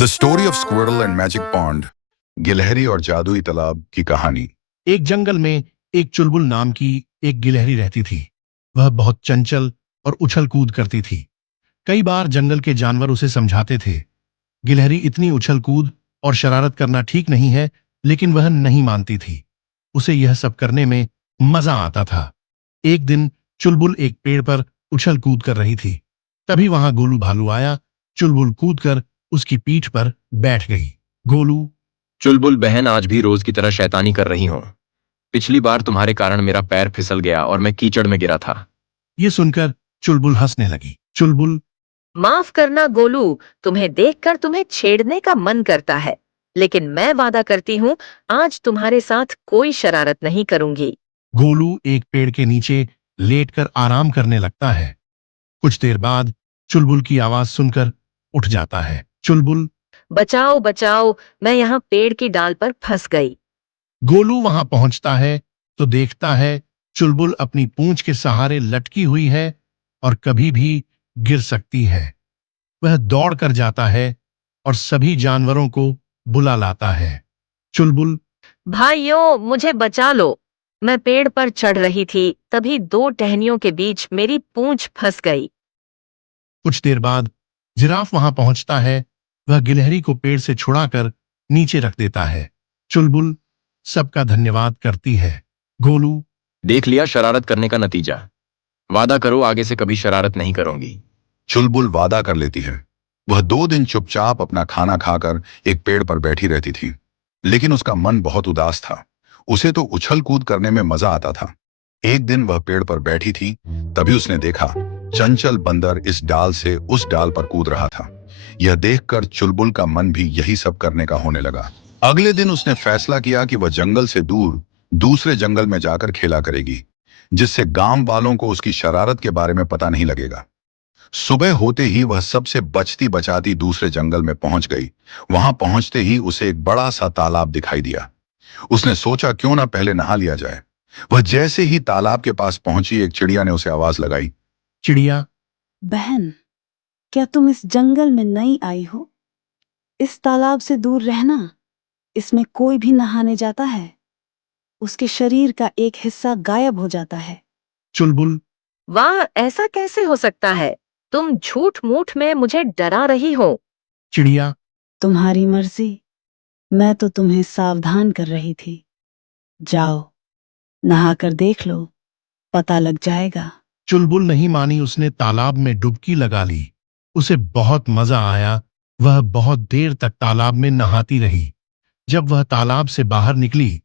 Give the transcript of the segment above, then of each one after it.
The story of squirrel and magic pond. गिलहरी और जादुई तालाब की कहानी। एक जंगल में एक चुलबुल नाम की एक गिलहरी रहती थी। वह बहुत चंचल और उछल कूद करती थी। कई बार जंगल के जानवर उसे समझाते थे, गिलहरी इतनी उछल कूद और शरारत करना ठीक नहीं है, लेकिन वह नहीं मानती थी। उसे यह सब करने में मजा आता था। एक दिन चुलबुल एक पेड़ पर उछल कूद कर रही थी। तभी वहां गोलू भालू आया। चुलबुल कूदकर उसकी पीठ पर बैठ गई। गोलू, चुलबुल बहन, आज भी रोज की तरह शैतानी कर रही हूँ। पिछली बार तुम्हारे कारण मेरा पैर फिसल गया और मैं कीचड़ में गिरा था। ये सुनकर चुलबुल हंसने लगी। चुलबुल, माफ करना गोलू, तुम्हें देखकर तुम्हें छेड़ने का मन करता है, लेकिन मैं वादा करती हूँ आज तुम्हारे साथ कोई शरारत नहीं करूंगी। गोलू एक पेड़ के नीचे लेटकर आराम करने लगता है। कुछ देर बाद चुलबुल की आवाज सुनकर उठ जाता है। चुलबुल, बचाओ बचाओ, मैं यहाँ पेड़ की डाल पर फंस गई। गोलू वहां पहुंचता है तो देखता है चुलबुल अपनी पूंछ के सहारे लटकी हुई है और कभी भी गिर सकती है। वह दौड़ कर जाता है और सभी जानवरों को बुला लाता है। चुलबुल, भाइयों, मुझे बचा लो। मैं पेड़ पर चढ़ रही थी, तभी दो टहनियों के बीच मेरी पूंछ फंस गई। कुछ देर बाद जिराफ वहां पहुंचता है। वह गिलहरी को पेड़ से छुड़ाकर नीचे रख देता है। चुलबुल सबका धन्यवाद करती है। गोलू, देख लिया शरारत करने का नतीजा। वादा करो आगे से कभी शरारत नहीं करूंगी। चुलबुल वादा कर लेती है। वह 2 दिन चुपचाप अपना खाना खाकर एक पेड़ पर बैठी रहती थी, लेकिन उसका मन बहुत उदास था। उसे तो उछल कूद करने में मजा आता था। एक दिन वह पेड़ पर बैठी थी, तभी उसने देखा चंचल बंदर इस डाल से उस डाल पर कूद रहा था। यह देखकर चुलबुल का मन भी यही सब करने का होने लगा। अगले दिन उसने फैसला किया कि वह जंगल से दूर दूसरे जंगल में जाकर खेला करेगी, जिससे गांव वालों को उसकी शरारत के बारे में पता नहीं लगेगा। सुबह होते ही वह सबसे बचती बचाती दूसरे जंगल में पहुंच गई। वहां पहुंचते ही उसे एक बड़ा सा तालाब दिखाई दिया। उसने सोचा क्यों ना पहले नहा लिया जाए। वह जैसे ही तालाब के पास पहुंची, एक चिड़िया ने उसे आवाज लगाई। चिड़िया, बहन, क्या तुम इस जंगल में नई आई हो? इस तालाब से दूर रहना। इसमें कोई भी नहाने जाता है, उसके शरीर का एक हिस्सा गायब हो जाता है। चुलबुल, वाह, ऐसा कैसे हो सकता है? तुम झूठ मूठ में मुझे डरा रही हो। चिड़िया, तुम्हारी मर्जी, मैं तो तुम्हें सावधान कर रही थी। जाओ, नहाकर देख लो, पता लग जाएगा। चुलबुल नहीं मानी। उसने तालाब में डुबकी लगा ली। उसे बहुत मजा आया। वह बहुत देर तक तालाब में नहाती रही। जब वह तालाब से बाहर निकली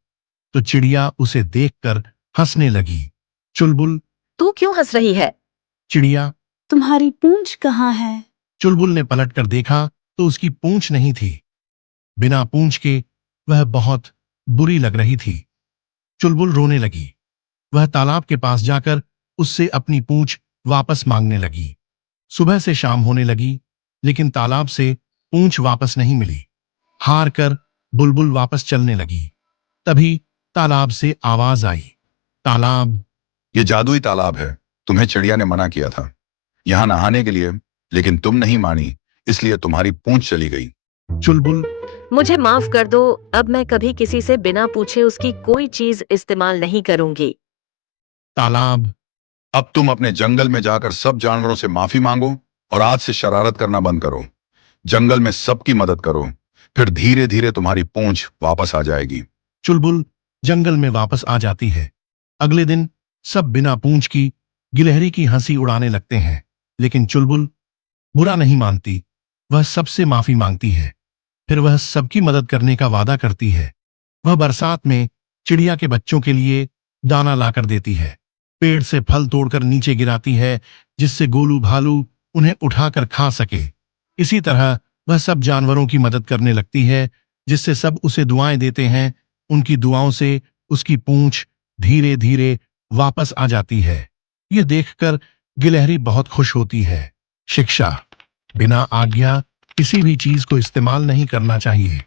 तो चिड़िया उसे देखकर हंसने लगी। चुलबुल, तू क्यों हंस रही है? चिड़िया, तुम्हारी पूंछ कहाँ है? चुलबुल ने पलटकर देखा तो उसकी पूंछ नहीं थी। बिना पूंछ के वह बहुत बुरी लग रही थी। चुलबुल रोने लगी। वह तालाब के पास जाकर उससे अपनी पूंछ वापस मांगने लगी। सुबह से शाम होने लगी, लेकिन तालाब से पूंछ वापस नहीं मिली। हार कर बुलबुल वापस चलने लगी। तभी तालाब से आवाज आई। तालाब, ये जादुई तालाब है। तुम्हें चिड़िया ने मना किया था यहाँ नहाने के लिए, लेकिन तुम नहीं मानी, इसलिए तुम्हारी पूंछ चली गई। चुलबुल, मुझे माफ कर दो, अब मैं कभी किसी से बिना पूछे उसकी कोई चीज इस्तेमाल नहीं करूंगी। तालाब, अब तुम अपने जंगल में जाकर सब जानवरों से माफी मांगो और आज से शरारत करना बंद करो। जंगल में सबकी मदद करो, फिर धीरे धीरे तुम्हारी पूंछ वापस आ जाएगी। चुलबुल जंगल में वापस आ जाती है। अगले दिन सब बिना पूंछ की गिलहरी की हंसी उड़ाने लगते हैं, लेकिन चुलबुल बुरा नहीं मानती। वह सबसे माफी मांगती है। फिर वह सबकी मदद करने का वादा करती है। वह बरसात में चिड़िया के बच्चों के लिए दाना लाकर देती है। पेड़ से फल तोड़कर नीचे गिराती है, जिससे गोलू भालू उन्हें उठाकर खा सके। इसी तरह वह सब जानवरों की मदद करने लगती है, जिससे सब उसे दुआएं देते हैं। उनकी दुआओं से उसकी पूंछ धीरे धीरे वापस आ जाती है। यह देखकर गिलहरी बहुत खुश होती है। शिक्षा: बिना आज्ञा किसी भी चीज को इस्तेमाल नहीं करना चाहिए।